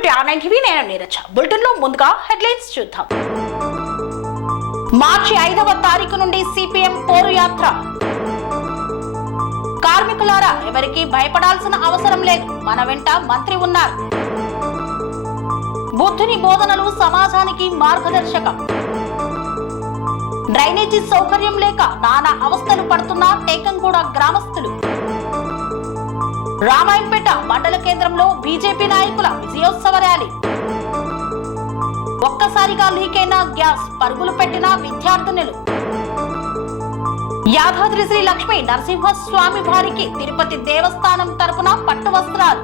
Welcome to టార్9 TV. నేను Neeraja. Bulletin లో ముందుగా హెడ్లైన్స్ చూద్దాం. మార్చి 5వ తారీఖు నుండి సిపిఎం పోరు యాత్ర. కార్మికులారా, ఎవరికి భయపడాల్సిన అవసరం లేదు, మన వెంట మంత్రి ఉన్నారు. బుద్ధుని బోధనలు సమాజానికి మార్గదర్శకం. డ్రైనేజీ సౌకర్యం లేక నానా అవస్థలు పడుతున్న టేకంగూడ గ్రామస్తులు. రామాయంపేట మండల కేంద్రంలో బీజేపీ నాయకుల విజయోత్సవ ర్యాలీ. ఒక్కసారిగా లీక్ అయిన గ్యాస్, పరుగులు పెట్టిన విద్యార్థినులు. యాదాద్రి శ్రీ లక్ష్మీ నరసింహస్వామి వారికి తిరుపతి దేవస్థానం తరపున పట్టు వస్త్రాలు.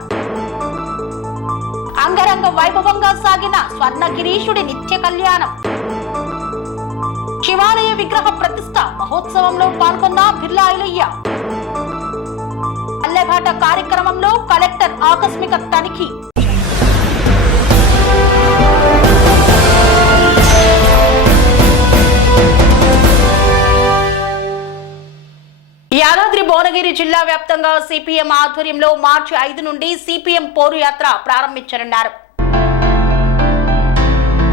అంగరంగ వైభవంగా సాగిన స్వర్ణగిరీశుడి నిత్య కళ్యాణం. శివాలయ విగ్రహ ప్రతిష్ట మహోత్సవంలో పాల్గొన్న బిర్లా ఐలయ్య. పల్లెబాట కార్యక్రమంలో కలెక్టర్ ఆకస్మిక తనిఖీ. యాదాద్రి భువనగిరి జిల్లా వ్యాప్తంగా సిపిఎం ఆధ్వర్యంలో మార్చి 5 నుండి సిపిఎం పోరు యాత్ర ప్రారంభించనున్నారు.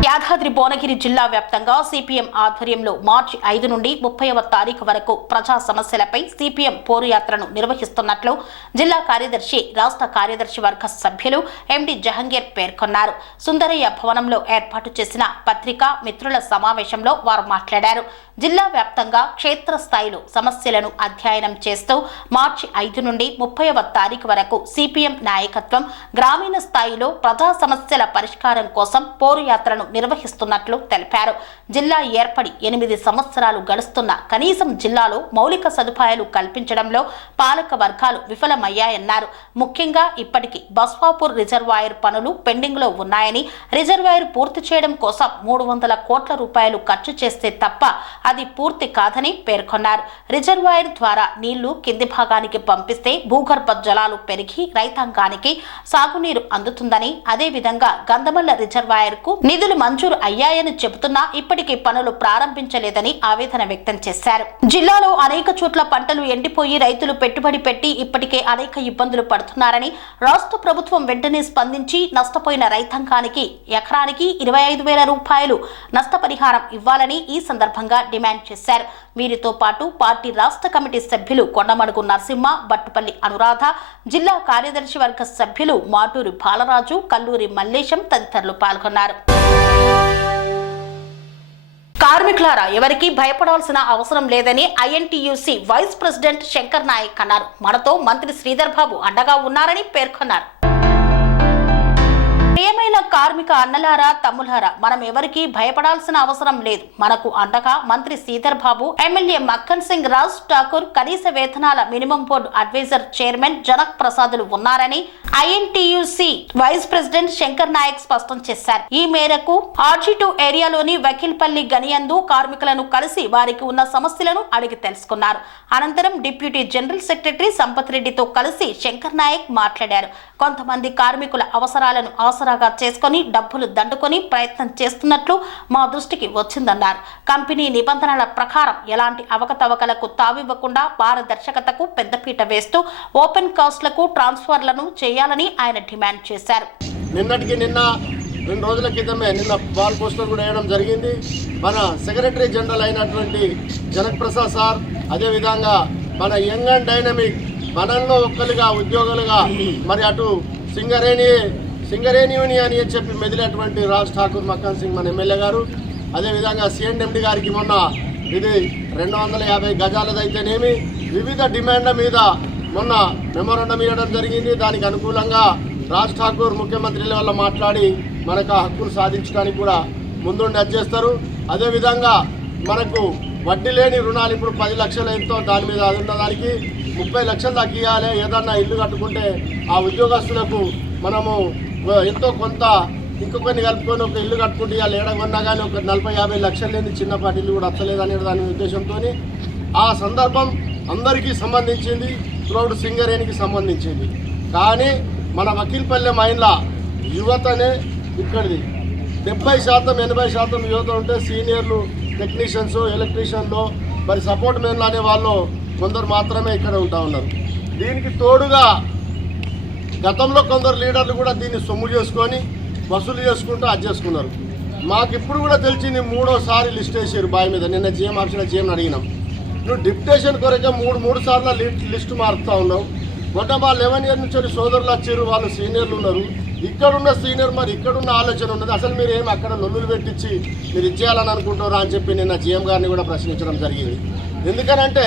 యాదాద్రి భువనగిరి జిల్లా వ్యాప్తంగా సిపిఎం ఆధ్వర్యంలో మార్చి 5 నుండి 30వ తారీఖు వరకు ప్రజా సమస్యలపై సిపిఎం పోరు యాత్రను నిర్వహిస్తున్నట్లు జిల్లా కార్యదర్శి, రాష్ట్ర కార్యదర్శి వర్గ సభ్యులు ఎండి జహంగీర్ పేర్కొన్నారు. సుందరయ్య భవనంలో ఏర్పాటు చేసిన పత్రికా మిత్రుల సమావేశంలో వారు మాట్లాడారు. జిల్లా వ్యాప్తంగా క్షేత్రస్థాయిలో సమస్యలను అధ్యయనం చేస్తూ మార్చి 5 నుండి 30వ తారీఖు వరకు సిపిఎం నాయకత్వం గ్రామీణ స్థాయిలో ప్రజా సమస్యల పరిష్కారం కోసం పోరు యాత్రను నిర్వహిస్తున్నట్లు తెలిపారు. జిల్లా ఏర్పడి 8 సంవత్సరాలు గడుస్తున్న కనీసం జిల్లాలో మౌలిక సదుపాయాలు కల్పించడంలో పాలక వర్గాలు విఫలమయ్యాయన్నారు. ముఖ్యంగా ఇప్పటికీ బస్వాపూర్ రిజర్వాయర్ పనులు పెండింగ్ లో ఉన్నాయని, రిజర్వాయర్ పూర్తి చేయడం కోసం 300 కోట్ల రూపాయలు ఖర్చు చేస్తే తప్ప అది పూర్తి కాదని పేర్కొన్నారు. రిజర్వాయర్ ద్వారా నీళ్లు కింది భాగానికి పంపిస్తే భూగర్భ జలాలు పెరిగి రైతాంగానికి సాగునీరు అందుతుందని, అదేవిధంగా గంధమల్ల రిజర్వాయర్ కు నిధులు మంజూరు అయ్యాయని చెబుతున్నా ఇప్పటికీ పనులు ప్రారంభించలేదని ఆవేదన వ్యక్తం చేశారు. జిల్లాలో అనేక చోట్ల పంటలు ఎండిపోయి రైతులు పెట్టుబడి పెట్టి ఇప్పటికే అనేక ఇబ్బందులు పడుతున్నారని, రాష్ట్ర ప్రభుత్వం వెంటనే స్పందించి నష్టపోయిన రైతాంగానికి ఎకరానికి 25,000 రూపాయలు నష్టపరిహారం ఇవ్వాలని ఈ సందర్భంగా డిమాండ్ చేశారు. వీరితో పాటు పార్టీ రాష్ట్ర కమిటీ సభ్యులు కొండమడుగు నరసింహ, బట్టుపల్లి అనురాధ, జిల్లా కార్యదర్శి వర్గ సభ్యులు మాటూరి బాలరాజు, కల్లూరి మల్లేశం తదితరులు పాల్గొన్నారు. కార్మికులారా, ఎవరికి భయపడాల్సిన అవసరం లేదని INTUC vice president Shankar Naik అన్నారు. మనతో మంత్రి శ్రీధర్ బాబు అండగా ఉన్నారని పేర్కొన్నారు. ప్రియమైన కార్మిక అన్నలారా, తమ్ములారా, మనం ఎవరికి భయపడాల్సిన అవసరం లేదు. మనకు అండగా మంత్రి శ్రీధర్ బాబు, ఎమ్మెల్యే మక్కన్ సింగ్, రాజ్ ఠాకూర్, కనీస వేతనాల minimum board adviser chairman Janak ప్రసాదులు ఉన్నారని INTUC vice president Shankar Nayak స్పష్టం చేశారు. ఈ మేరకు RG2 ఏరియాలోని వకీల్పల్లి గనియందు కార్మికులను కలిసి వారికి ఉన్న సమస్యలను అడిగి తెలుసుకున్నారు. అనంతరం డిప్యూటీ జనరల్ సెక్రటరీ సంపత్ రెడ్డితో కలిసి శంకర్ నాయక్ మాట్లాడారు. కొంతమంది కార్మికుల అవసరాలను ఆసరాగా చేసుకుని డబ్బులు దండుకొని ప్రయత్నం చేస్తున్నట్లు మా దృష్టికి వచ్చిందన్నారు. కంపెనీ నిబంధనల ప్రకారం ఎలాంటి అవకతవకలకు తావివ్వకుండా పారదర్శకతకు పెద్దపీట వేస్తూ ఓపెన్ కాస్ట్లకు ట్రాన్స్ఫర్లను చేయాలని ఆయన డిమాండ్ చేశారు. నిన్న 2 రోజుల క్రితమే వాల్ పోస్టర్ కూడా వేయడం జరిగింది. మన సెక్రటరీ జనరల్ అయినటువంటి జనక్ ప్రసాద్ సార్, అదేవిధంగా మన యంగ్ అండ్ డైనమిక్ మనల్లో ఒక్కరుగా ఉద్యోగులుగా మరి అటు సింగరేణి అని చెప్పి మెదిలేటువంటి రాజ్ ఠాకూర్, మక్కన్ సింగ్ మన ఎమ్మెల్యే గారు, అదేవిధంగా CNMD గారికి మొన్న ఇది 250 గజాలదైతేనేమి వివిధ డిమాండ్ల మీద మొన్న మెమోరాండం ఇవ్వడం జరిగింది. దానికి అనుకూలంగా రాజ్ ఠాకూర్ ముఖ్యమంత్రి వల్ల మాట్లాడి మనకు ఆ హక్కులు సాధించడానికి కూడా ముందుండి వచ్చేస్తారు. అదేవిధంగా మనకు వడ్డీ లేని రుణాలు ఇప్పుడు 10 లక్షలు ఎంతో దాని మీద అది ఉన్నదానికి 30 లక్షలు దాకా ఇవ్వాలి. ఏదన్నా ఇల్లు కట్టుకుంటే ఆ ఉద్యోగస్తులకు మనము ఎంతో కొంత ఇంకొకరిని కలుపుకొని ఒక ఇల్లు కట్టుకుంటే ఇవాళ ఏడగొన్నా కానీ ఒక 40-50 లక్షలు లేని చిన్నపాటి ఇల్లు కూడా వస్తలేదనే దాని ఉద్దేశంతో ఆ సందర్భం అందరికీ సంబంధించింది, త్రూఅవుట్ సింగరేణికి సంబంధించింది. కానీ మన వకీల్పల్లె మైన్ల యువతనే ఇక్కడిది 70%-80% యువత ఉంటే సీనియర్లు, టెక్నీషియన్స్, ఎలక్ట్రీషియన్లు, మరి సపోర్ట్ మెన్లు అనే వాళ్ళు కొందరు మాత్రమే ఇక్కడ ఉంటా ఉన్నారు. దీనికి తోడుగా గతంలో కొందరు లీడర్లు కూడా దీన్ని సొమ్ము చేసుకొని వసూలు చేసుకుంటూ అది చేసుకున్నారు. మాకు ఇప్పుడు కూడా తెలిసింది 3వ లిస్ట్ వేసారు బాయ్ మీద. నిన్న జీఎం ఆఫీస్లో జీఎంని అడిగినాం, నువ్వు డిప్యుటేషన్ కొరకే మూడు సార్లు లిస్టు మారుస్తూ ఉన్నావు. మా 11 ఇయర్ నుంచి సోదరులు వచ్చారు, వాళ్ళు సీనియర్లు ఉన్నారు. ఇక్కడున్న సీనియర్ మరి ఇక్కడున్న ఆలోచన ఉన్నది. అసలు మీరు ఏమి అక్కడ లొల్లులు పెట్టించి మీరు ఇచ్చేయాలని అనుకుంటారా అని చెప్పి నిన్న జీఎం గారిని కూడా ప్రశ్నించడం జరిగింది. ఎందుకనంటే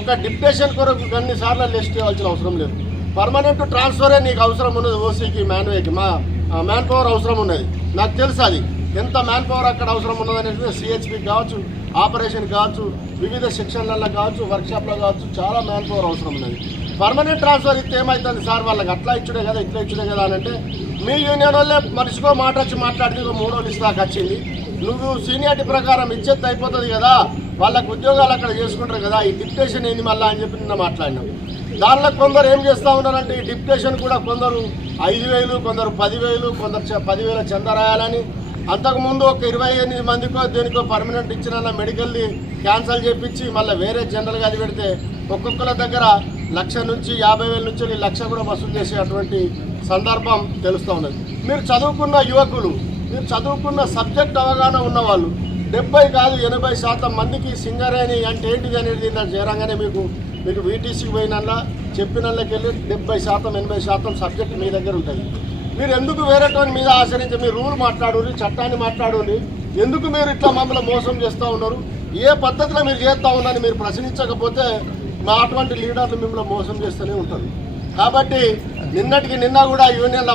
ఒక డిప్యుటేషన్ కొరకు అన్నిసార్లు లిస్ట్ ఇవ్వాల్సిన అవసరం లేదు. పర్మనెంట్ ట్రాన్స్ఫరే నీకు అవసరం ఉన్నది. ఓసీకి మ్యాన్వేకి మ్యాన్ పవర్ అవసరం ఉన్నది. నాకు తెలుసు అది ఎంత మ్యాన్ పవర్ అక్కడ అవసరం ఉన్నది అనేది. సిహెచ్పి కావచ్చు, ఆపరేషన్ కావచ్చు, వివిధ సెక్షన్లలో కావచ్చు, వర్క్షాప్లో కావచ్చు, చాలా మ్యాన్ పవర్ అవసరం ఉన్నది. పర్మనెంట్ ట్రాన్స్ఫర్ ఇస్తే ఏమవుతుంది సార్, వాళ్ళకి అట్లా ఇచ్చుడే కదా ఇట్లా ఇచ్చుడే కదా అని అంటే, మీ యూనియన్ వాళ్ళే మనిషికో మాట వచ్చి మాట్లాడితే 3వ లిస్ట్ దాకా వచ్చింది. నువ్వు సీనియారిటీ ప్రకారం ఇచ్చేది అయిపోతుంది కదా, వాళ్ళకు ఉద్యోగాలు అక్కడ చేసుకుంటారు కదా, ఈ డిప్యుటేషన్ ఏంది మళ్ళీ అని చెప్పి నిన్న మాట్లాడినాం. దానిలో కొందరు ఏం చేస్తూ ఉన్నారంటే ఈ డిప్యుటేషన్ కూడా కొందరు 5,000, కొందరు 10,000, కొందరు 10,000 చందా రాయాలని, అంతకుముందు ఒక 28 మందికో దేనికో పర్మనెంట్ ఇచ్చిన మెడికల్ని క్యాన్సిల్ చేయించి మళ్ళీ వేరే జనరల్గా అది పెడితే ఒక్కొక్కరి దగ్గర 1,00,000 నుంచి 50,000 నుంచి 1,00,000 కూడా వసూలు చేసేటువంటి సందర్భం తెలుస్తూ ఉన్నది. మీరు చదువుకున్న యువకులు, మీరు చదువుకున్న సబ్జెక్ట్ అవగాహన ఉన్నవాళ్ళు 70 కాదు 80% మందికి సింగరేణి అంటే ఏంటిది అనేది నాకు చేరంగానే మీకు వీటీసీకి పోయినల్లా చెప్పినళ్ళకి వెళ్ళి 70% 80% సబ్జెక్ట్ మీ దగ్గర ఉంటుంది. మీరు ఎందుకు వేరేటోని మీద ఆశ్రయించి మీరు రూల్ మాట్లాడుని, చట్టాన్ని మాట్లాడుని, ఎందుకు మీరు ఇట్లా మమ్మల్ని మోసం చేస్తూ ఉన్నారు, ఏ పద్ధతిలో మీరు చేస్తూ ఉన్నారని మీరు ప్రశ్నించకపోతే మా అటువంటి లీడర్లు మిమ్మల్ని మోసం చేస్తూనే ఉంటారు. కాబట్టి నిన్నటికి నిన్న కూడా యూనియన్ల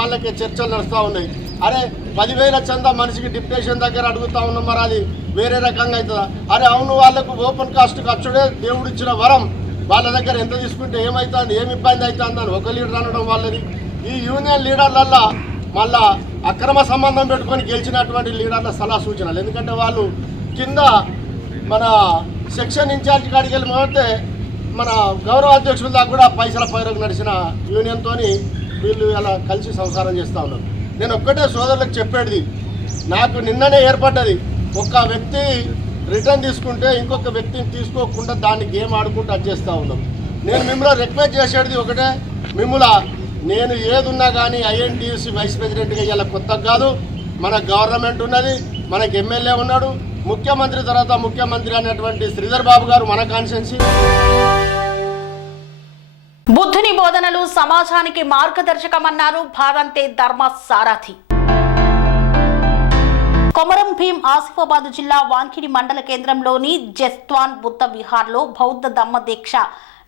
వాళ్ళకే చర్చలు నడుస్తూ ఉన్నాయి. అరే 10,000 చందా మనిషికి డిప్యుటేషన్ దగ్గర అడుగుతూ ఉన్నాం, మరి అది వేరే రకంగా అవుతుందా? అరే అవును, వాళ్ళకు ఓపెన్ కాస్ట్ ఖర్చుడే దేవుడు ఇచ్చిన వరం, వాళ్ళ దగ్గర ఎంత తీసుకుంటే ఏమవుతుంది, ఏమి ఇబ్బంది అవుతుందని ఒక లీడర్ అనడం వాళ్ళది. ఈ యూనియన్ లీడర్లల్లో మళ్ళా అక్రమ సంబంధం పెట్టుకొని గెలిచినటువంటి లీడర్ల సలహా సూచనలు. ఎందుకంటే వాళ్ళు కింద మన సెక్షన్ ఇన్ఛార్జ్ కాడికి వెళ్ళి మొదటే మన గౌరవ అధ్యక్షుల దాకా కూడా పైసల పైరకు నడిచిన యూనియన్తో వీళ్ళు ఇలా కలిసి సంసారం చేస్తూ ఉన్నారు. నేను ఒక్కటే సోదరులకు చెప్పేది, నాకు నిన్ననే ఏర్పడ్డది, ఒక వ్యక్తి రిటర్న్ తీసుకుంటే ఇంకొక వ్యక్తిని తీసుకోకుండా దాన్ని గేమ్ ఆడుకుంటూ అది చేస్తూ ఉన్నాం. నేను మిమ్మల్ని రిక్వెస్ట్ చేసేది ఒకటే, నేను ఏదున్నా కానీ ఐఎన్టీయూసీ వైస్ ప్రెసిడెంట్గా ఇలా కొత్త కాదు, మన గవర్నమెంట్ ఉన్నది, మనకి ఎమ్మెల్యే ఉన్నాడు, ముఖ్యమంత్రి తర్వాత ముఖ్యమంత్రి అనేటువంటి శ్రీధర్ బాబు గారు మన కాన్స్టిట్యున్సీ. బుద్ధుని బోధనలు సమాజానికి మార్గదర్శకమన్నారు భాదంతే ధర్మ సారథి. కొమరం భీం ఆసిఫాబాద్ జిల్లా వాంకిడి మండల కేంద్రంలోని జస్త్వాన్ బుద్ధ విహార్లో బౌద్ధ ధమ్మ దీక్ష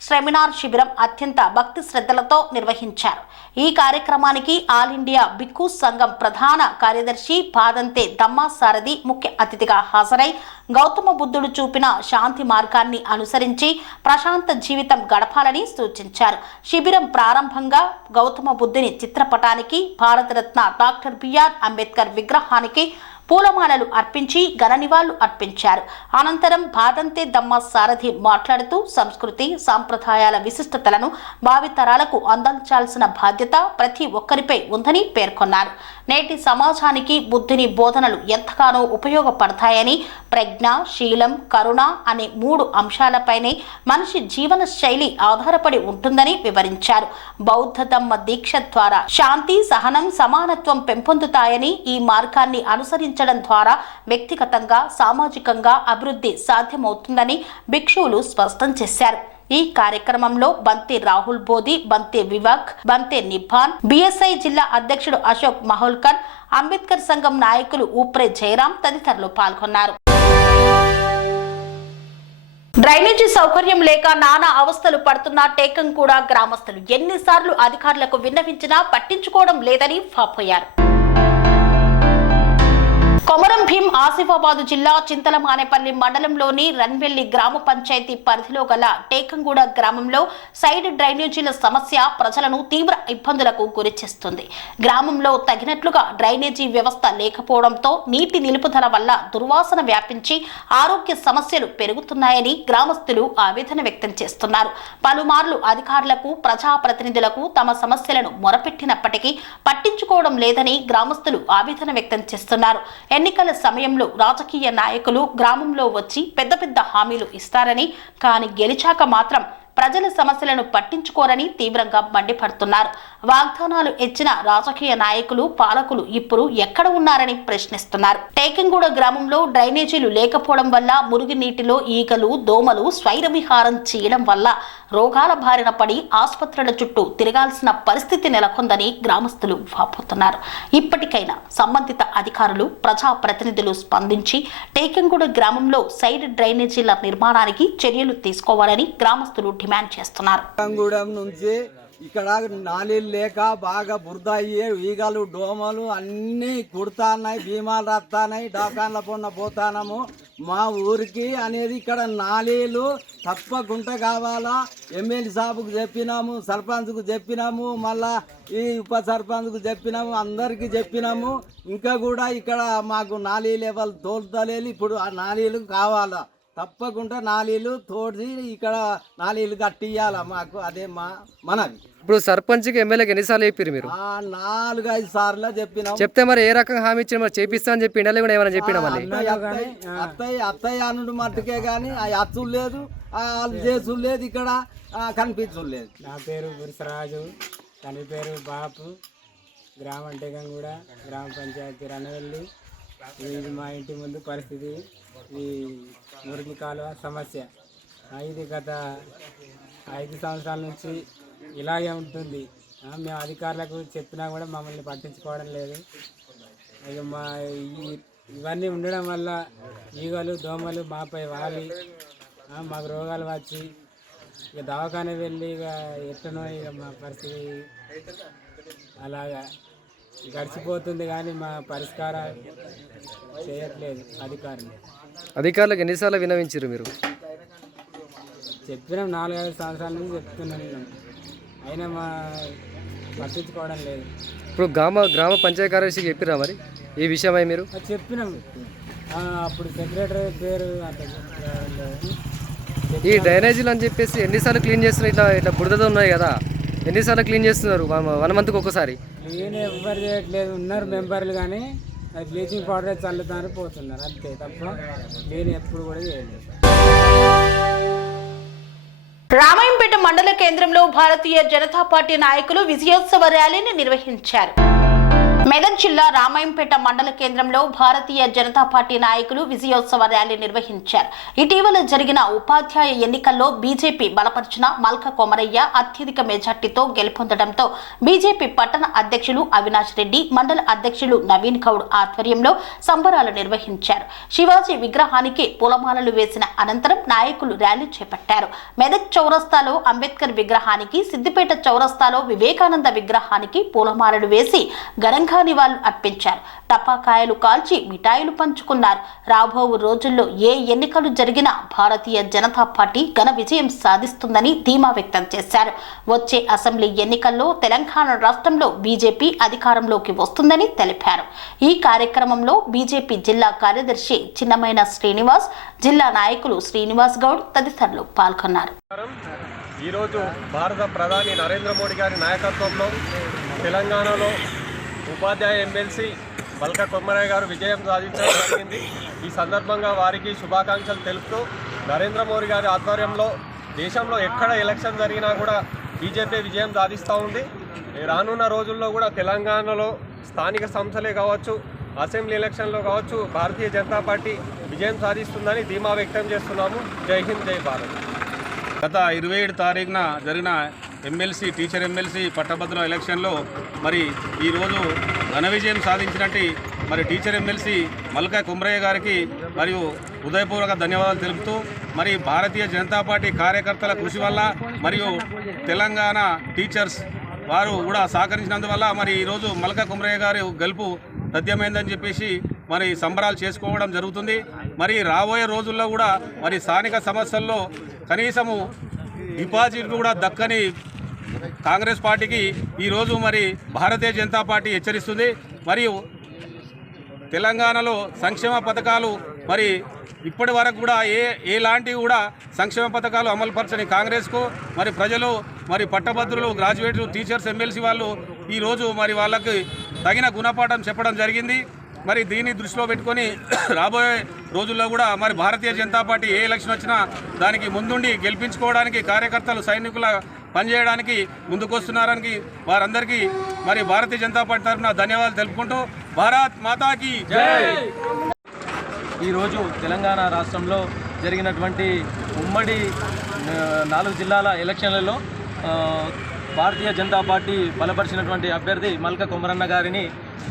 సెమినార్ శిబిరం అత్యంత భక్తి శ్రద్ధలతో నిర్వహించారు. ఈ కార్యక్రమానికి ఆల్ ఇండియా బిక్కు సంఘం ప్రధాన కార్యదర్శి భాదంతే ధమ్మ సారథి ముఖ్య అతిథిగా హాజరై గౌతమ బుద్ధుడు చూపిన శాంతి మార్గాన్ని అనుసరించి ప్రశాంత జీవితం గడపాలని సూచించారు. శిబిరం ప్రారంభంగా గౌతమ బుద్ధుని చిత్రపటానికి, భారతరత్న డాక్టర్ బిఆర్ అంబేద్కర్ విగ్రహానికి పూలమాలలు అర్పించి ఘన నివాళులు అర్పించారు. అనంతరం భాదంతే ధమ్మ సారథి మాట్లాడుతూ సంస్కృతి సాంప్రదాయాల విశిష్టతలను భావితరాలకు అందించాల్సిన బాధ్యత ప్రతి ఒక్కరిపై ఉందని పేర్కొన్నారు. నేటి సమాజానికి బుద్ధుని బోధనలు ఎంతగానో ఉపయోగపడతాయని, ప్రజ్ఞ, శీలం, కరుణ అనే 3 అంశాలపైనే మనిషి జీవన శైలి ఆధారపడి ఉంటుందని వివరించారు. బౌద్ధ ధమ్మ దీక్ష ద్వారా శాంతి, సహనం, సమానత్వం పెంపొందుతాయని, ఈ మార్గాన్ని అనుసరించడం ద్వారా వ్యక్తిగతంగా, సామాజికంగా అభివృద్ధి సాధ్యమవుతుందని భిక్షువులు స్పష్టం చేశారు. ఈ కార్యక్రమంలో బంతే రాహుల్ బోధి, బంతే వివాక్, బంతే నిభాన్, బిఎస్ఐ జిల్లా అధ్యక్షుడు అశోక్ మహోల్కర్, అంబేద్కర్ సంఘం నాయకులు ఊప్రే జయరాం తదితరులు పాల్గొన్నారు. డ్రైనేజీ సౌకర్యం లేక నానా అవస్థలు పడుతున్న టేకంగూడ గ్రామస్తులు ఎన్నిసార్లు అధికారులకు విన్నవించినా పట్టించుకోవడం లేదని వాపోయారు. కొమరం భీం ఆసిఫాబాద్ జిల్లా చింతలమానేపల్లి మండలంలోని రన్వెల్లి గ్రామ పంచాయతీ పరిధిలో గల టేకంగూడ గ్రామంలో సైడ్ డ్రైనేజీల సమస్య ప్రజలను తీవ్ర ఇబ్బందులకు గురిచేస్తుంది. గ్రామంలో తగినట్లుగా డ్రైనేజీ వ్యవస్థ లేకపోవడంతో నీటి నిలుపుదల వల్ల దుర్వాసన వ్యాపించి ఆరోగ్య సమస్యలు పెరుగుతున్నాయని గ్రామస్తులు ఆవేదన వ్యక్తం చేస్తున్నారు. పలుమార్లు అధికారులకు, ప్రజాప్రతినిధులకు తమ సమస్యలను మొరపెట్టినప్పటికీ పట్టించుకోవడం లేదని గ్రామస్తులు ఆవేదన వ్యక్తం చేస్తున్నారు. ఎన్నికల సమయంలో రాజకీయ నాయకులు గ్రామంలో వచ్చి పెద్ద పెద్ద హామీలు ఇస్తారని, కానీ గెలిచాక మాత్రం ప్రజల సమస్యలను పట్టించుకోరని తీవ్రంగా మండిపడుతున్నారు. వాగ్దానాలు ఇచ్చిన రాజకీయ నాయకులు, పాలకులు ఇప్పుడు ఎక్కడ ఉన్నారని ప్రశ్నిస్తున్నారు. టేకంగూడ గ్రామంలో డ్రైనేజీలు లేకపోవడం వల్ల మురుగునీటిలో ఈగలు, దోమలు స్వైర విహారం చేయడం వల్ల రోగాల బారిన పడి ఆసుపత్రుల చుట్టూ తిరగాల్సిన పరిస్థితి నెలకొందని గ్రామస్తులు వాపోతున్నారు. ఇప్పటికైనా సంబంధిత అధికారులు, ప్రజాప్రతినిధులు స్పందించి టేకంగూడ గ్రామంలో సైడ్ డ్రైనేజీల నిర్మాణానికి చర్యలు తీసుకోవాలని గ్రామస్తులు డిమాండ్ చేస్తున్నారు. ఇక్కడ నాలీలు లేక బాగా బురద అయ్యి ఈగలు, దోమలు అన్నీ కుడతాన్నాయి, భీమాలు రాస్తానాయి, డాకాన్ల పొన్న పోతానము. మా ఊరికి అనేది ఇక్కడ నాలీలు తప్పకుండా కావాలా. ఎమ్మెల్యే సాబుకు చెప్పినాము, సర్పంచ్కు చెప్పినాము, మళ్ళా ఈ ఉప సర్పంచ్కు చెప్పినాము, అందరికీ చెప్పినాము. ఇంకా కూడా ఇక్కడ మాకు నాలీలు ఎవరు తోలుతలేదు. ఇప్పుడు ఆ నాలీలు కావాలా, తప్పకుండా నాలీలు తోడి ఇక్కడ నాలీలు కట్టియాల మాకు. అదే మా మనవి. ఇప్పుడు సర్పంచ్కి ఎమ్మెల్యేకి ఎన్నిసార్లు చెప్పారు మీరు? 4-5 సార్లు చెప్పినాం. చెప్తే మరి ఏ రకంగా హామీ ఇచ్చిన మరి చేపిస్తా అని చెప్పి ఇండలే కూడా ఏమైనా చెప్పినా మళ్ళీ అత్తయ్య అనుడు మట్టుకే కానీ ఆ అచ్చులు లేదు, వాళ్ళు చేసులు లేదు, ఇక్కడ కనిపించులు లేదు. నా పేరు గురుసరాజు, తన పేరు బాపు, గ్రామం టేకంగూడ, గ్రామ పంచాయతీ రణవెల్లి. ఇది మా ఇంటి ముందు పరిస్థితి. ఈ మురికి కాలువ సమస్య ఇది గత 5 సంవత్సరాల నుంచి ఇలాగే ఉంటుంది. మేము అధికారులకు చెప్పినా కూడా మమ్మల్ని పట్టించుకోవడం లేదు. ఇక ఇవన్నీ ఉండడం వల్ల ఈగలు, దోమలు మాపై వాలి మాకు రోగాలు వచ్చి ఇక దవాఖాన వెళ్ళి ఇక ఎట్లనో ఇక మా పరిస్థితి అలాగా గడిచిపోతుంది. కానీ మా పరిష్కారం చేయట్లేదు అధికారులు. అధికారులకు ఎన్నిసార్లు విన్నవించారు మీరు? చెప్పినాం, 4-5 సంవత్సరాల నుంచి చెప్తున్నాను, అయినా మా పట్టించుకోవడం లేదు. ఇప్పుడు గ్రామ పంచాయతీ కార్యదర్శికి చెప్పిరా మరి ఈ విషయమై మీరు? చెప్పినాం, అప్పుడు సెక్రటరీ పేరు ఈ డ్రైనేజీలు అని చెప్పేసి ఎన్నిసార్లు క్లీన్ చేస్తున్నారు? ఇట్లా బురదతో ఉన్నాయి కదా, ఎన్నిసార్లు క్లీన్ చేస్తున్నారు? 1 మంత్కి ఒకసారి క్లీన్ ఎవ్వరు చేయట్లేదు. ఉన్నారు మెంబర్లు కానీ బ్లీచింగ్ పౌడర్ చల్లుతారు, పోతున్నారు అంతే తప్ప క్లీన్ ఎప్పుడు కూడా చేయలేదు. రామాయంపేట మండల కేంద్రంలో భారతీయ జనతా పార్టీ నాయకులు విజయోత్సవ ర్యాలీని నిర్వహించారు. మెదక్ జిల్లా రామాయంపేట మండల కేంద్రంలో భారతీయ జనతా పార్టీ నాయకులు విజయోత్సవ ర్యాలీ నిర్వహించారు. ఇటీవల జరిగిన ఉపాధ్యాయ ఎన్నికల్లో బీజేపీ బలపరిచిన మల్క కొమరయ్య అత్యధిక మెజార్టీతో గెలుపొందడంతో బీజేపీ పట్టణ అధ్యక్షులు అవినాష్ రెడ్డి, మండల అధ్యక్షులు నవీన్ గౌడ్ ఆధ్వర్యంలో సంబరాలు నిర్వహించారు. శివాజీ విగ్రహానికి పూలమాలలు వేసిన అనంతరం నాయకులు ర్యాలీ చేపట్టారు. మెదక్ చౌరస్తాలో అంబేద్కర్ విగ్రహానికి, సిద్దిపేట చౌరస్తాలో వివేకానంద విగ్రహానికి పూలమాలలు వేసి ఘనంగా నివాళులు అర్పించారు. టపాకాయలు కాల్చి మిఠాయిలు పంచుకున్నారు. రాబో రోజుల్లో ఏ ఎన్నికలు జరిగినా భారతీయ జనతా పార్టీ ఘన విజయం సాధిస్తుందని ధీమా వ్యక్తం చేశారు. వచ్చే అసెంబ్లీ ఎన్నికల్లో తెలంగాణ రాష్ట్రంలో బీజేపీ అధికారంలోకి వస్తుందని తెలిపారు. ఈ కార్యక్రమంలో బీజేపీ జిల్లా కార్యదర్శి చిన్నమైన శ్రీనివాస్, జిల్లా నాయకులు శ్రీనివాస్ గౌడ్ తదితరులు పాల్గొన్నారు. ఈరోజు భారత ప్రధాని నరేంద్ర మోడీ గారి నాయకత్వంలో తెలంగాణలో ఉపాధ్యాయ ఎమ్మెల్సీ మల్క కొమరయ్య గారు విజయం సాధించడం జరిగింది. ఈ సందర్భంగా వారికి శుభాకాంక్షలు తెలుపుతూ నరేంద్ర మోడీ గారి ఆధ్వర్యంలో దేశంలో ఎక్కడ ఎలక్షన్ జరిగినా కూడా బీజేపీ విజయం సాధిస్తూ ఉంది. రానున్న రోజుల్లో కూడా తెలంగాణలో స్థానిక సంస్థలే కావచ్చు, అసెంబ్లీ ఎలక్షన్లో కావచ్చు, భారతీయ జనతా పార్టీ విజయం సాధిస్తుందని ధీమా వ్యక్తం చేస్తున్నాము. జై హింద్, జై భారత్. గత 27 తారీఖున జరిగిన ఎమ్మెల్సీ, టీచర్ ఎమ్మెల్సీ పట్టభద్రుల ఎలక్షన్లో మరి ఈరోజు ఘన విజయం సాధించినట్టు మరి టీచర్ ఎమ్మెల్సీ మల్క కొమరయ్య గారికి మరియు హృదయపూర్వక ధన్యవాదాలు తెలుపుతూ మరి భారతీయ జనతా పార్టీ కార్యకర్తల కృషి వల్ల మరియు తెలంగాణ టీచర్స్ వారు కూడా సహకరించినందువల్ల మరి ఈరోజు మల్క కొమరయ్య గారి గెలుపు తథ్యమైందని చెప్పేసి మరి సంబరాలు చేసుకోవడం జరుగుతుంది. మరి రాబోయే రోజుల్లో కూడా మరి స్థానిక సమస్యల్లో కనీసము డిపాజిట్లు కూడా దక్కని కాంగ్రెస్ పార్టీకి ఈరోజు మరి భారతీయ జనతా పార్టీ హెచ్చరిస్తుంది. మరియు తెలంగాణలో సంక్షేమ పథకాలు మరి ఇప్పటి వరకు కూడా ఎలాంటివి కూడా సంక్షేమ పథకాలు అమలుపరచని కాంగ్రెస్కు మరి ప్రజలు మరి పట్టభద్రులు, గ్రాడ్యుయేట్లు, టీచర్స్, ఎమ్మెల్సీ వాళ్ళు ఈరోజు మరి వాళ్ళకి తగిన గుణపాఠం చెప్పడం జరిగింది. మరి దీన్ని దృష్టిలో పెట్టుకొని రాబోయే రోజుల్లో కూడా మరి భారతీయ జనతా పార్టీ ఏ ఎలక్షన్ వచ్చినా దానికి ముందుండి గెలిపించుకోవడానికి కార్యకర్తలు సైనికుల పనిచేయడానికి ముందుకొస్తున్నారని వారందరికీ మరి భారతీయ జనతా పార్టీ తరఫున ధన్యవాదాలు తెలుపుకుంటూ భారత్ మాతాకి జై. ఈరోజు తెలంగాణ రాష్ట్రంలో జరిగినటువంటి ఉమ్మడి 4 జిల్లాల ఎలక్షన్లలో భారతీయ జనతా పార్టీ బలపరిచినటువంటి అభ్యర్థి మల్క కొమరన్న గారిని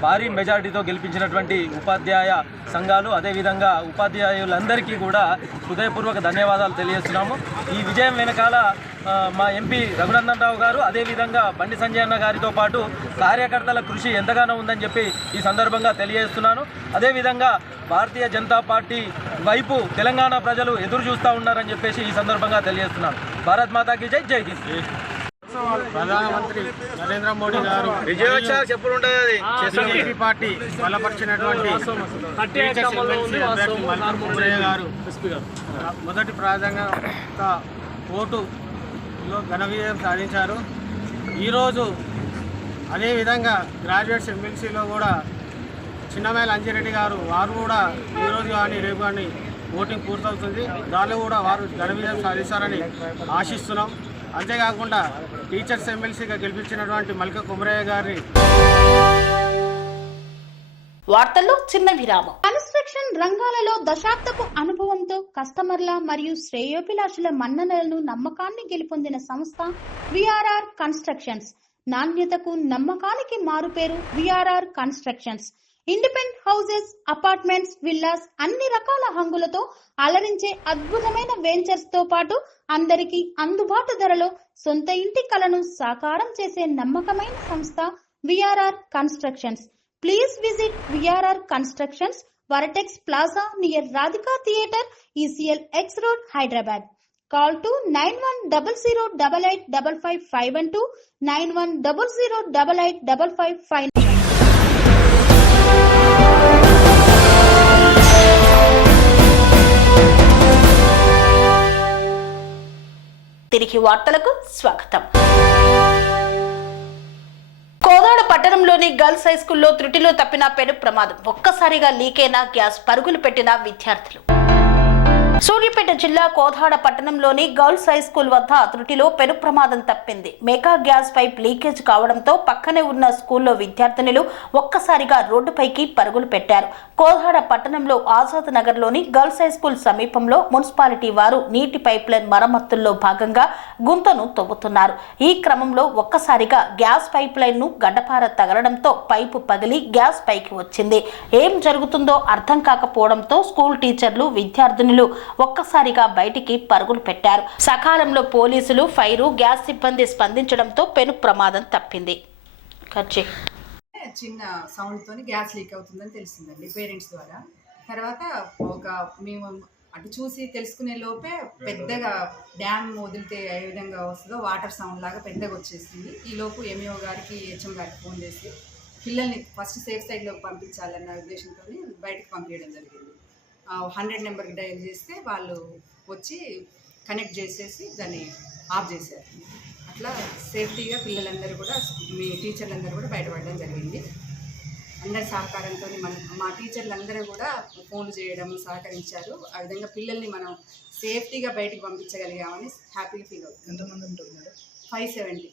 భారీ మెజారిటీతో గెలిపించినటువంటి ఉపాధ్యాయ సంఘాలు అదేవిధంగా ఉపాధ్యాయులందరికీ కూడా హృదయపూర్వక ధన్యవాదాలు తెలియజేస్తున్నాము. ఈ విజయం వెనకాల మా ఎంపీ రఘునందన్ రావు గారు అదేవిధంగా బండి సంజయ్ అన్న గారితో పాటు కార్యకర్తల కృషి ఎంతగానో ఉందని చెప్పి ఈ సందర్భంగా తెలియజేస్తున్నాను. అదేవిధంగా భారతీయ జనతా పార్టీ వైపు తెలంగాణ ప్రజలు ఎదురు చూస్తూ ఉన్నారని చెప్పేసి ఈ సందర్భంగా తెలియజేస్తున్నాను. భారత్ మాతాకి జై. జై హింద్. ప్రధానమంత్రి నరేంద్ర మోడీ గారు బీజేపీ పార్టీ బలపరిచినటువంటి టీచర్స్ ఎమ్మెల్సీ అభ్యర్థి మల్క కొమరయ్య గారు మొదటి ప్రాధాన్యత ఓటులో ఘన విజయం సాధించారు. ఈరోజు అదేవిధంగా గ్రాడ్యుయేట్స్ ఎమ్మెల్సీలో కూడా చిన్నమేల అంజిరెడ్డి గారు వారు కూడా ఈరోజు కానీ రేపు కానీ ఓటింగ్ పూర్తవుతుంది. దానిలో కూడా వారు ఘన విజయం సాధిస్తారని ఆశిస్తున్నాం. అంతేకాకుండా టీచర్స్ ఎమ్మెల్సీగా గెలిపించినటువంటి మల్క కొమరయ్య గారిని వార్తల్లో చిన్న విరామం. కన్స్ట్రక్షన్ రంగాలలో దశాబ్దపు అనుభవంతో కస్టమర్ల మరియు శ్రేయోభిలాషుల మన్ననలను నమ్మకాన్ని గెలుపొందిన సంస్థ విఆర్ఆర్ కన్స్ట్రక్షన్స్. నాణ్యతకు నమ్మకానికి మారుపేరు VRR constructions. Independent houses, apartments, villas అన్ని రకాల హంగులతో అలరించే అద్భుతమైన వెంచర్స్ తో పాటు అందరికీ అందుబాటు ధరలో సొంత ఇంటి కలను సాకారం చేసే నమ్మకమైన సంస్థ VRR constructions. Please visit VRR constructions, వరటెక్స్ plaza near Radhika theatre, ECL X Road, Hyderabad. Call to 910088555512, 9100885555. తిరిగి వార్తలకు స్వాగతం. కోదాడ పట్టణంలోని గర్ల్స్ హై స్కూల్లో త్రుటిలో తప్పిన పెను ప్రమాదం. ఒక్కసారిగా లీకైన గ్యాస్, పరుగులు పెట్టిన విద్యార్థులు. సూర్యాపేట జిల్లా కోదాడ పట్టణంలోని గర్ల్స్ హై స్కూల్ వద్ద త్రుటిలో పెను ప్రమాదం తప్పింది. మెగా గ్యాస్ పైప్ లీకేజ్ కావడంతో పక్కనే ఉన్న స్కూల్లో విద్యార్థినులు ఒక్కసారిగా రోడ్డుపైకి పరుగులు పెట్టారు. కోదాడ పట్టణంలో ఆజాద్ నగర్లోని గర్ల్స్ హై స్కూల్ సమీపంలో మున్సిపాలిటీ వారు నీటి పైప్ లైన్ మరమ్మతుల్లో భాగంగా గుంతను తవ్వుతున్నారు. ఈ క్రమంలో ఒక్కసారిగా గ్యాస్ పైప్ లైన్ ను గడ్డపార తగలడంతో పైపు పగిలి గ్యాస్ పైకి వచ్చింది. ఏం జరుగుతుందో అర్థం కాకపోవడంతో స్కూల్ టీచర్లు, విద్యార్థినులు ఒక్కసారిగా బయటికి పరుగులు పెట్టారు. సకాలంలో పోలీసులు, ఫైరు, గ్యాస్ సిబ్బంది స్పందించడంతో పెను ప్రమాదం తప్పింది. చిన్న సౌండ్తో గ్యాస్ లీక్ అవుతుందని తెలిసిందండి పేరెంట్స్ ద్వారా. తర్వాత మేము అటు చూసి తెలుసుకునే లోపే పెద్దగా డ్యామ్ వదిలితే ఏ విధంగా వస్తుందో వాటర్ సౌండ్ లాగా పెద్దగా వచ్చేసింది. ఈ లోపు ఎంఈఓ గారికి, HM గారికి ఫోన్ చేసి పిల్లల్ని ఫస్ట్ సేఫ్ సైడ్లోకి పంపించాలన్న ఉద్దేశంతో బయటకు పంపించడం జరిగింది. 100 నెంబర్కి డయల్ చేస్తే వాళ్ళు వచ్చి కనెక్ట్ చేసేసి దాన్ని ఆఫ్ చేశారు. అట్లా సేఫ్టీగా పిల్లలందరూ కూడా, మీ టీచర్లందరూ కూడా బయటపడడం జరిగింది. అందరి సహకారంతో మా టీచర్లందరూ కూడా ఫోన్లు చేయడం సహకరించారు. ఆ విధంగా పిల్లల్ని మనం సేఫ్టీగా బయటకు పంపించగలిగామని హ్యాపీగా ఫీల్ అవుతుంది. ఎంతమంది ఉంటుంది మేడం? 570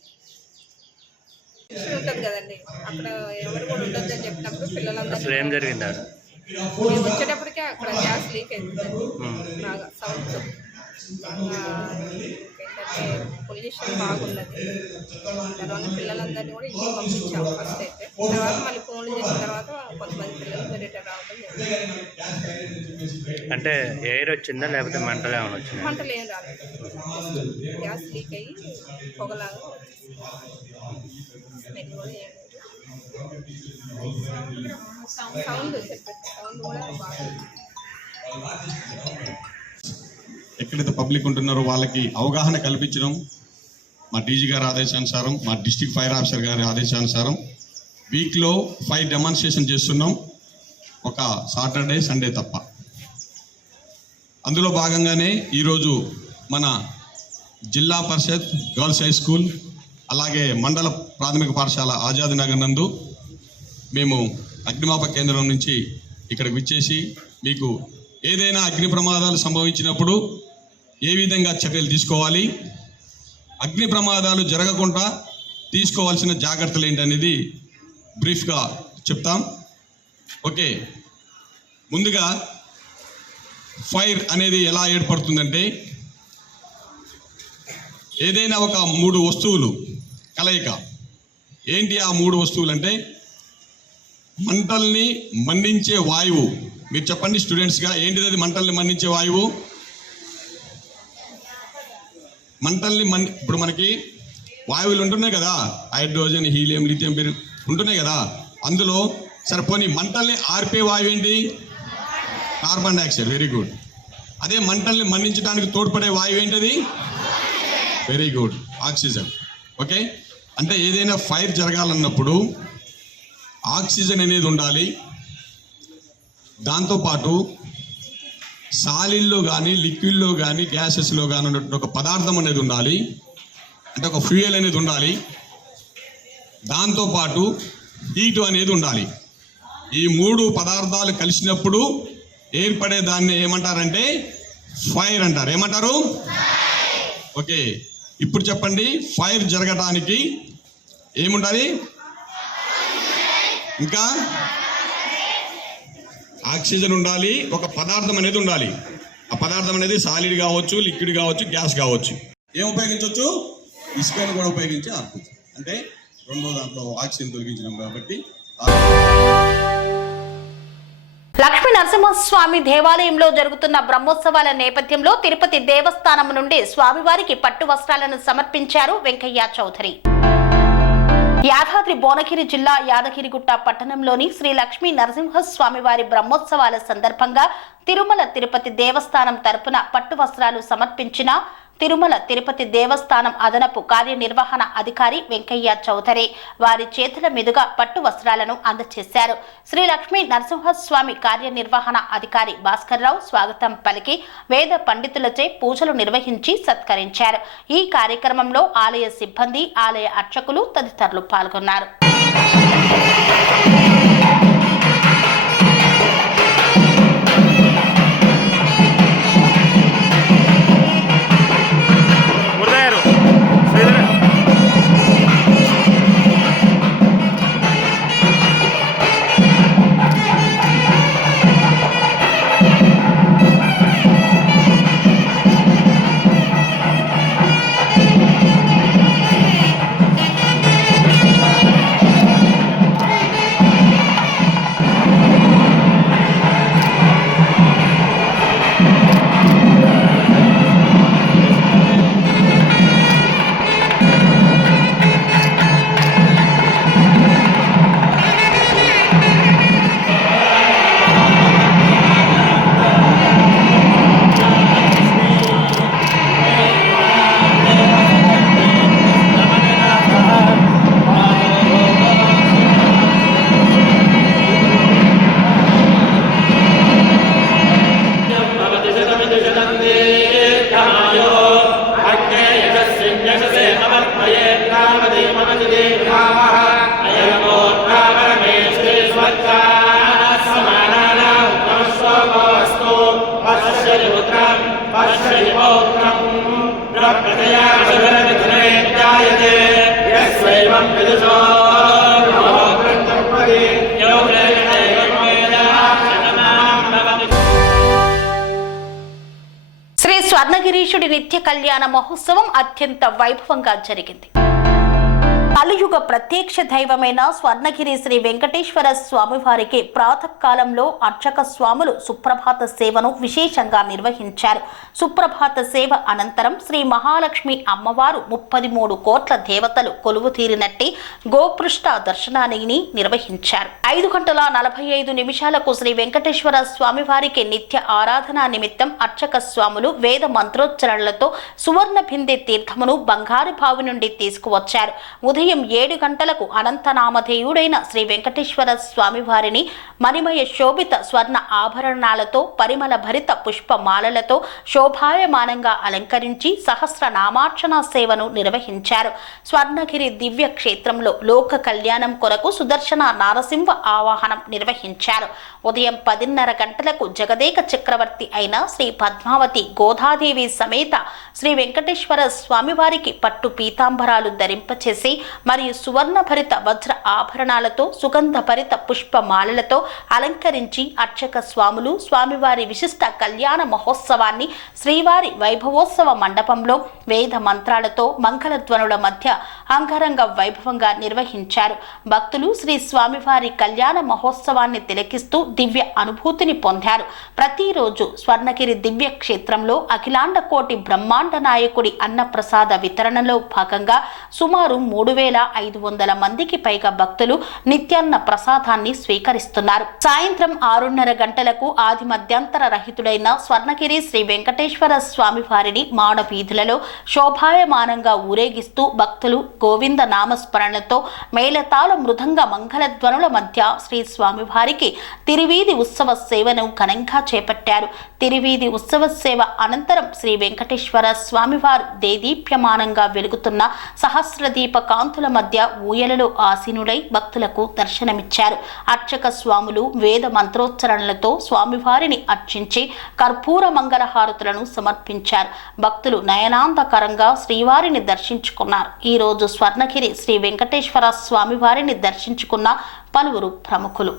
ఉంటుంది కదండి. అక్కడ ఎవరు కూడా ఉండొద్దని చెప్పినప్పుడు పిల్లలందరూ ఏం జరిగింది మేము వచ్చేటప్పటికే అక్కడ గ్యాస్ లీక్ అయిందండి బాగా సౌండ్తో. ఏంటంటే పొల్యూషన్ బాగున్నది. తర్వాత పిల్లలందరినీ కూడా ఇంటికి పంపించాము ఫస్ట్ అయితే. తర్వాత మళ్ళీ ఫోన్లు చేసిన తర్వాత కొంతమంది పిల్లలు రిటర్న్ రావడం జరిగింది. అంటే ఎయిర్ వచ్చిందా లేకపోతే మంటలు ఏమైనా వచ్చిందా? మంటలు ఏం రాలేదు, గ్యాస్ లీక్ అయ్యి పొగలాగా స్మెల్ కూడా ఏం సౌండ్ కూడా బాగా. ఎక్కడైతే పబ్లిక్ ఉంటున్నారో వాళ్ళకి అవగాహన కల్పించడం మా డీజీ గారి ఆదేశానుసారం, మా డిస్ట్రిక్ట్ ఫైర్ ఆఫీసర్ గారి ఆదేశానుసారం వీక్లో 5 డెమాన్స్ట్రేషన్ చేస్తున్నాం, ఒక సాటర్డే, సండే తప్ప. అందులో భాగంగానే ఈరోజు మన జిల్లా పరిషత్ గర్ల్స్ హై స్కూల్ అలాగే మండల ప్రాథమిక పాఠశాల ఆజాద్ నగర్ నందు మేము అగ్నిమాపక కేంద్రం నుంచి ఇక్కడికి విచ్చేసి మీకు ఏదైనా అగ్ని ప్రమాదాలు సంభవించినప్పుడు ఏ విధంగా చర్యలు తీసుకోవాలి, అగ్ని ప్రమాదాలు జరగకుండా తీసుకోవాల్సిన జాగ్రత్తలు ఏంటనేది బ్రీఫ్గా చెప్తాం. ఓకే, ముందుగా ఫైర్ అనేది ఎలా ఏర్పడుతుందంటే ఏదైనా ఒక 3 వస్తువులు కలయిక. ఏంటి ఆ 3 వస్తువులు అంటే మంటల్ని మండించే వాయువు. మీరు చెప్పండి స్టూడెంట్స్గా, ఏంటిది అది మంటల్ని మండించే వాయువు? ఇప్పుడు మనకి వాయువులు ఉంటున్నాయి కదా, హైడ్రోజన్, హీలియం, లిథియం ఉంటున్నాయి కదా. అందులో పోనీ మంటల్ని ఆర్పే వాయువు ఏంటి? Carbon dioxide. Very good. అదే మంటల్ని మండించడానికి తోడ్పడే వాయువు ఏంటది? Very good, oxygen. ఓకే, అంటే ఏదైనా ఫైర్ జరగాలన్నప్పుడు ఆక్సిజన్ అనేది ఉండాలి. దాంతోపాటు సాలిడ్లో కానీ లిక్విడ్లో కానీ గ్యాసెస్లో కానీ ఉన్నటువంటి ఒక పదార్థం అనేది ఉండాలి, అంటే ఒక ఫ్యూయల్ అనేది ఉండాలి. దాంతోపాటు హీటు అనేది ఉండాలి. ఈ 3 పదార్థాలు కలిసినప్పుడు ఏర్పడే దాన్ని ఏమంటారంటే ఫైర్ అంటారు. ఏమంటారు? ఓకే, ఇప్పుడు చెప్పండి, ఫైర్ జరగడానికి ఏముండాలి? ఇంకా ఆక్సిజన్ ఉండాలి, ఒక పదార్థం అనేది ఉండాలి. ఆ పదార్థం అనేది సాలిడ్ కావచ్చు, లిక్విడ్ కావచ్చు, గ్యాస్ కావచ్చు. ఏం ఉపయోగించవచ్చు? ఇసుకను కూడా ఉపయోగించి ఆర్పచ్చు. అంటే రెండో దాంట్లో ఆక్సిజన్ తొలగించినాం కాబట్టి. లక్ష్మీ నరసింహస్వామి దేవాలయంలో జరుగుతున్న బ్రహ్మోత్సవాల నేపథ్యంలో తిరుపతి దేవస్థానం నుండి స్వామివారికి పట్టు వస్త్రాలను సమర్పించారు వెంకయ్య చౌదరి. యాదాద్రి భువనగిరి జిల్లా యాదగిరిగుట్ట పట్టణంలోని శ్రీ లక్ష్మీ నరసింహస్వామి వారి బ్రహ్మోత్సవాల సందర్భంగా తిరుమల తిరుపతి దేవస్థానం తరపున పట్టు వస్త్రాలు సమర్పించిన తిరుమల తిరుపతి దేవస్థానం అదనపు కార్యనిర్వహణ అధికారి వెంకయ్య చౌదరి వారి చేతుల మీదుగా పట్టు వస్త్రాలను అందజేశారు. శ్రీ లక్ష్మీ నరసింహస్వామి కార్యనిర్వహణ అధికారి భాస్కర్ రావు స్వాగతం పలికి వేద పండితులచే పూజలు నిర్వహించి సత్కరించారు. ఈ కార్యక్రమంలో ఆలయ సిబ్బంది, ఆలయ అర్చకులు తదితరులు పాల్గొన్నారు. శ్రీ స్వర్ణగిరీశుడి నిత్య కళ్యాణ మహోత్సవం అత్యంత వైభవంగా జరిగింది. కలియుగ ప్రత్యక్ష దైవమైన స్వర్ణగిరి శ్రీ వెంకటేశ్వర స్వామివారికి ప్రాతకాలంలో అర్చక స్వాములు సుప్రభాత సేవను విశేషంగా నిర్వహించారు. సుప్రభాత సేవ అనంతరం శ్రీ మహాలక్ష్మి అమ్మవారు 33 కోట్ల దేవతలు కొలువు తీరినట్టి గోపృష్ఠ దర్శనాన్ని నిర్వహించారు. 5:45 శ్రీ వెంకటేశ్వర స్వామివారికి నిత్య ఆరాధన నిమిత్తం అర్చక స్వాములు వేద మంత్రోచ్చరణలతో సువర్ణ బిందె తీర్థమును బంగారు బావి నుండి తీసుకువచ్చారు. ఉదయం ఉదయం 7 గంటలకు అనంతనామధేయుడైన శ్రీ వెంకటేశ్వర స్వామివారిని మణిమయ శోభిత స్వర్ణ ఆభరణాలతో పరిమళ భరిత పుష్పమాలలతో శోభాయమానంగా అలంకరించి సహస్రనామార్చన సేవను నిర్వహించారు. స్వర్ణగిరి దివ్య క్షేత్రంలో లోక కళ్యాణం కొరకు సుదర్శన నారసింహ ఆవాహనం నిర్వహించారు. ఉదయం 10:30 గంటలకు జగదేక చక్రవర్తి అయిన శ్రీ పద్మావతి గోదాదేవి సమేత శ్రీ వెంకటేశ్వర స్వామివారికి పట్టు పీతాంబరాలు ధరింపచేసి మరియు సువర్ణ భరిత వజ్ర ఆభరణాలతో సుగంధ భరిత పుష్పమాలలతో అలంకరించి అర్చక స్వాములు స్వామివారి విశిష్ట కళ్యాణ మహోత్సవాన్ని శ్రీవారి వైభవోత్సవ మండపంలో వేద మంత్రాలతో మంగళధ్వనుల మధ్య అంగరంగ వైభవంగా నిర్వహించారు. భక్తులు శ్రీ స్వామివారి కళ్యాణ మహోత్సవాన్ని తిలకిస్తూ దివ్య అనుభూతిని పొందారు. ప్రతిరోజు స్వర్ణగిరి దివ్య క్షేత్రంలో అఖిలాండ కోటి బ్రహ్మాండ నాయకుడి అన్నప్రసాద వితరణలో భాగంగా సుమారు 3,500 మందికి పైగా భక్తులు నిత్యాన్న ప్రసాదాన్ని స్వీకరిస్తున్నారు. సాయంత్రం 6:30 గంటలకు ఆది మధ్యంతర రహితుడైన స్వర్ణగిరి శ్రీ వెంకటేశ్వర స్వామి వారిని మాడవీధులలో శోభాయమానంగా ఊరేగిస్తూ భక్తులు గోవింద నామస్మరణతో మేళతాళ మృదంగ మంగళధ్వనుల మధ్య శ్రీ స్వామివారికి తిరువీధి ఉత్సవ సేవను ఘనంగా చేపట్టారు. తిరువీధి ఉత్సవ సేవ అనంతరం శ్రీ వెంకటేశ్వర స్వామివారు దేదీప్యమానంగా వెలుగుతున్న సహస్రదీప కాంతుల మధ్య ఊయలలో ఆసీనుడై భక్తులకు దర్శనమిచ్చారు. అర్చక స్వాములు వేద మంత్రోచ్చరణలతో స్వామివారిని అర్చించి కర్పూర మంగళహారతులను సమర్పించారు. భక్తులు నయనాందకరంగా శ్రీవారిని దర్శించుకున్నారు. ఈ రోజు స్వర్ణగిరి శ్రీ వెంకటేశ్వర స్వామివారిని దర్శించుకున్న పలువురు ప్రముఖులు.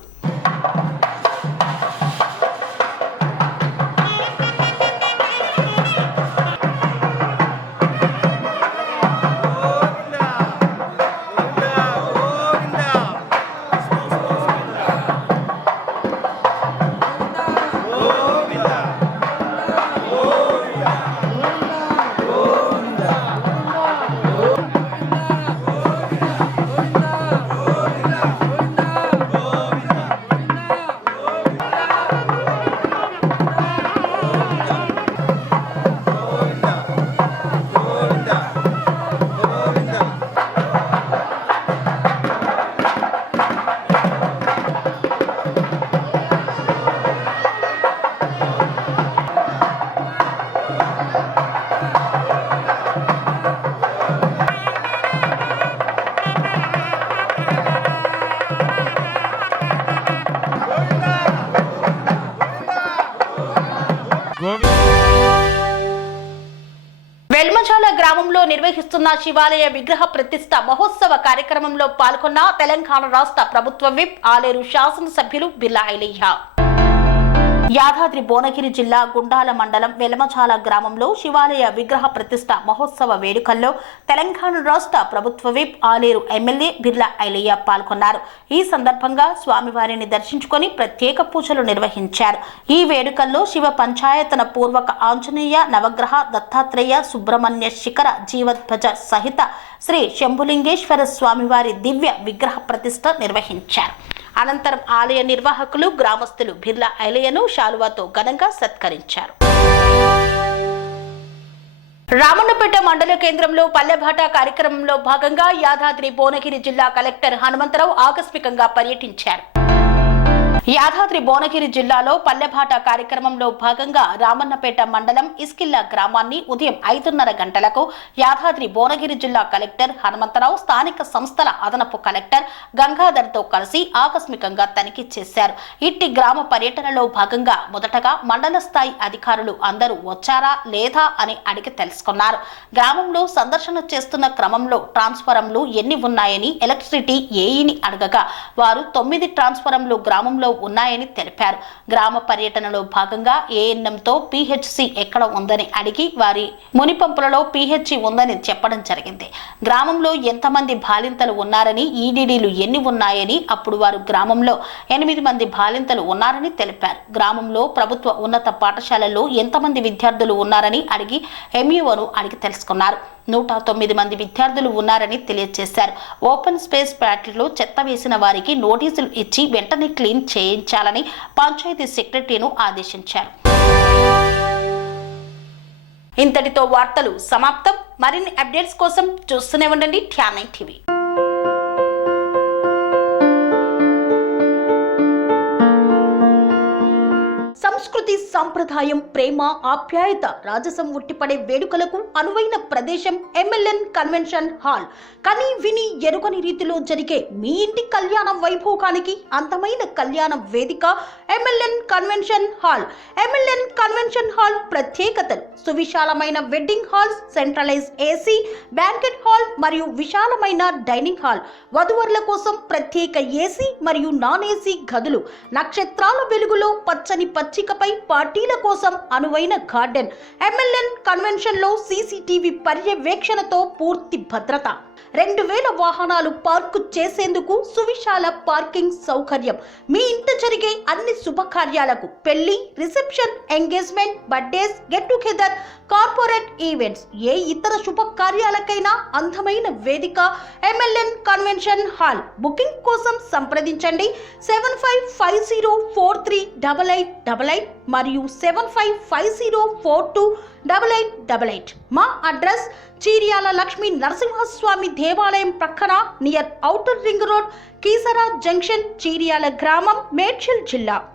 వెల్మచాల గ్రామంలో నిర్వహిస్తున్న శివాలయ విగ్రహ ప్రతిష్ఠ మహోత్సవ కార్యక్రమంలో పాల్గొన్న తెలంగాణ రాష్ట్ర ప్రభుత్వ విప్ ఆలేరు శాసనసభ్యులు బిర్లా ఐలయ్య. యాదాద్రి భువనగిరి జిల్లా గుండాల మండలం వెలమచాల గ్రామంలో శివాలయ విగ్రహ ప్రతిష్ఠ మహోత్సవ వేడుకల్లో తెలంగాణ రాష్ట్ర ప్రభుత్వ విప్ ఆలేరు ఎమ్మెల్యే బిర్లా ఐలయ్య పాల్గొన్నారు. ఈ సందర్భంగా స్వామివారిని దర్శించుకొని ప్రత్యేక పూజలు నిర్వహించారు. ఈ వేడుకల్లో శివ పంచాయతన పూర్వక ఆంజనేయ నవగ్రహ దత్తాత్రేయ సుబ్రహ్మణ్య శిఖర జీవధ్వజ సహిత శ్రీ శంభులింగేశ్వర స్వామివారి దివ్య విగ్రహ ప్రతిష్ఠ నిర్వహించారు. అనంతరం ఆలయ నిర్వాహకులు గ్రామస్తులు బిర్లా ఐలయ్యను శాలువాతో ఘనంగా సత్కరించారు. రామన్నపేట మండల కేంద్రంలో పల్లెబాట కార్యక్రమంలో భాగంగా యాదాద్రి భువనగిరి జిల్లా కలెక్టర్ హనుమంతరావు ఆకస్మికంగా పర్యటించారు. యాదాద్రి భువనగిరి జిల్లాలో పల్లెబాట కార్యక్రమంలో భాగంగా రామన్నపేట మండలం ఇస్కిల్లా గ్రామాన్ని ఉదయం 5:30 గంటలకు యాదాద్రి భువనగిరి జిల్లా కలెక్టర్ హనుమంతరావు స్థానిక సంస్థల అదనపు కలెక్టర్ గంగాధర్తో కలిసి ఆకస్మికంగా తనిఖీ చేశారు. ఇట్టి గ్రామ పర్యటనలో భాగంగా మొదటగా మండల స్థాయి అధికారులు అందరూ వచ్చారా లేదా అని అడిగి తెలుసుకున్నారు. గ్రామంలో సందర్శన చేస్తున్న క్రమంలో ట్రాన్స్ఫారంలు ఎన్ని ఉన్నాయని ఎలక్ట్రిసిటీ ఏఈని అడగగా వారు 9 ట్రాన్స్ఫారంలు గ్రామంలో ఉన్నాయని తెలిపారు. గ్రామ పర్యటనలో భాగంగా ఏఎన్ఎంతో పిహెచ్సి ఎక్కడ ఉందని అడిగి వారి మునిపంపులలో పిహెచ్సి ఉందని చెప్పడం జరిగింది. గ్రామంలో ఎంతమంది బాలింతలు ఉన్నారని ఈడీడీలు ఎన్ని ఉన్నాయని అప్పుడు వారు గ్రామంలో 8 మంది బాలింతలు ఉన్నారని తెలిపారు. గ్రామంలో ప్రభుత్వ ఉన్నత పాఠశాలల్లో ఎంతమంది విద్యార్థులు ఉన్నారని అడిగి ఎంఈఓను అడిగి తెలుసుకున్నారు. 109 మంది విద్యార్థులు ఉన్నారని తెలియజేశారు. ఓపెన్ స్పేస్ ఫ్యాక్టరీలో చెత్త వేసిన వారికి నోటీసులు ఇచ్చి వెంటనే క్లీన్ చేయించాలని పంచాయతీ సెక్రటరీను ఆదేశించారు. ఇంతటితో వార్తలు సమాప్తం. మరిన్ని అప్డేట్స్ కోసం చూస్తూనే ఉండండి TR9 TV. సంస్కృతి సంప్రదాయం, ప్రేమ, ఆప్యాయత, రాజసం ఉట్టిపడే వేడుకలకు అనువైన ప్రదేశం ఎంఎల్ఎన్ కన్వెన్షన్ హాల్. కని విని ఎరుగని రీతిలో జరిగే మీ ఇంటి కళ్యాణ వైభోగానికి అందమైన కళ్యాణ వేదిక MLN convention hall. MLN convention hall ప్రత్యేకతలు: సువిశాలమైన wedding halls, centralise AC banquet hall మరియు విశాలమైన డైనింగ్ హాల్, వధువరుల కోసం ప్రత్యేక ఏసీ మరియు నాన్ ఏసీ గదులు, నక్షత్రాల వెలుగులో పచ్చని పచ్చికపై పార్టీల కోసం అనువైన గార్డెన్. ఎంఎల్ఎన్ కన్వెన్షన్ లో సీసీటీవీ పర్యవేక్షణతో పూర్తి భద్రత. 2000 వాహనాలు పార్కు చేసేందుకు సువిశాల పార్కింగ్ సౌకర్యం. మీ ఇంట జరిగే అన్ని శుభకార్యాలకు, పెళ్లి, reception, engagement, birthdays, get together, corporate events, ఏ ఇతర శుభకార్యాలకైనా అందమైన వేదిక ఎంఎల్ఎన్ కన్వెన్షన్ హాల్. బుకింగ్ కోసం సంప్రదించండి 7550438888 మరియు 7550428888. మా అడ్రస్ చీర్యాల లక్ష్మీ నరసింహస్వామి దేవాలయం ప్రక్కన, near outer ring road, Keesara junction, Cheeryal గ్రామం, మేడ్చల్ జిల్లా.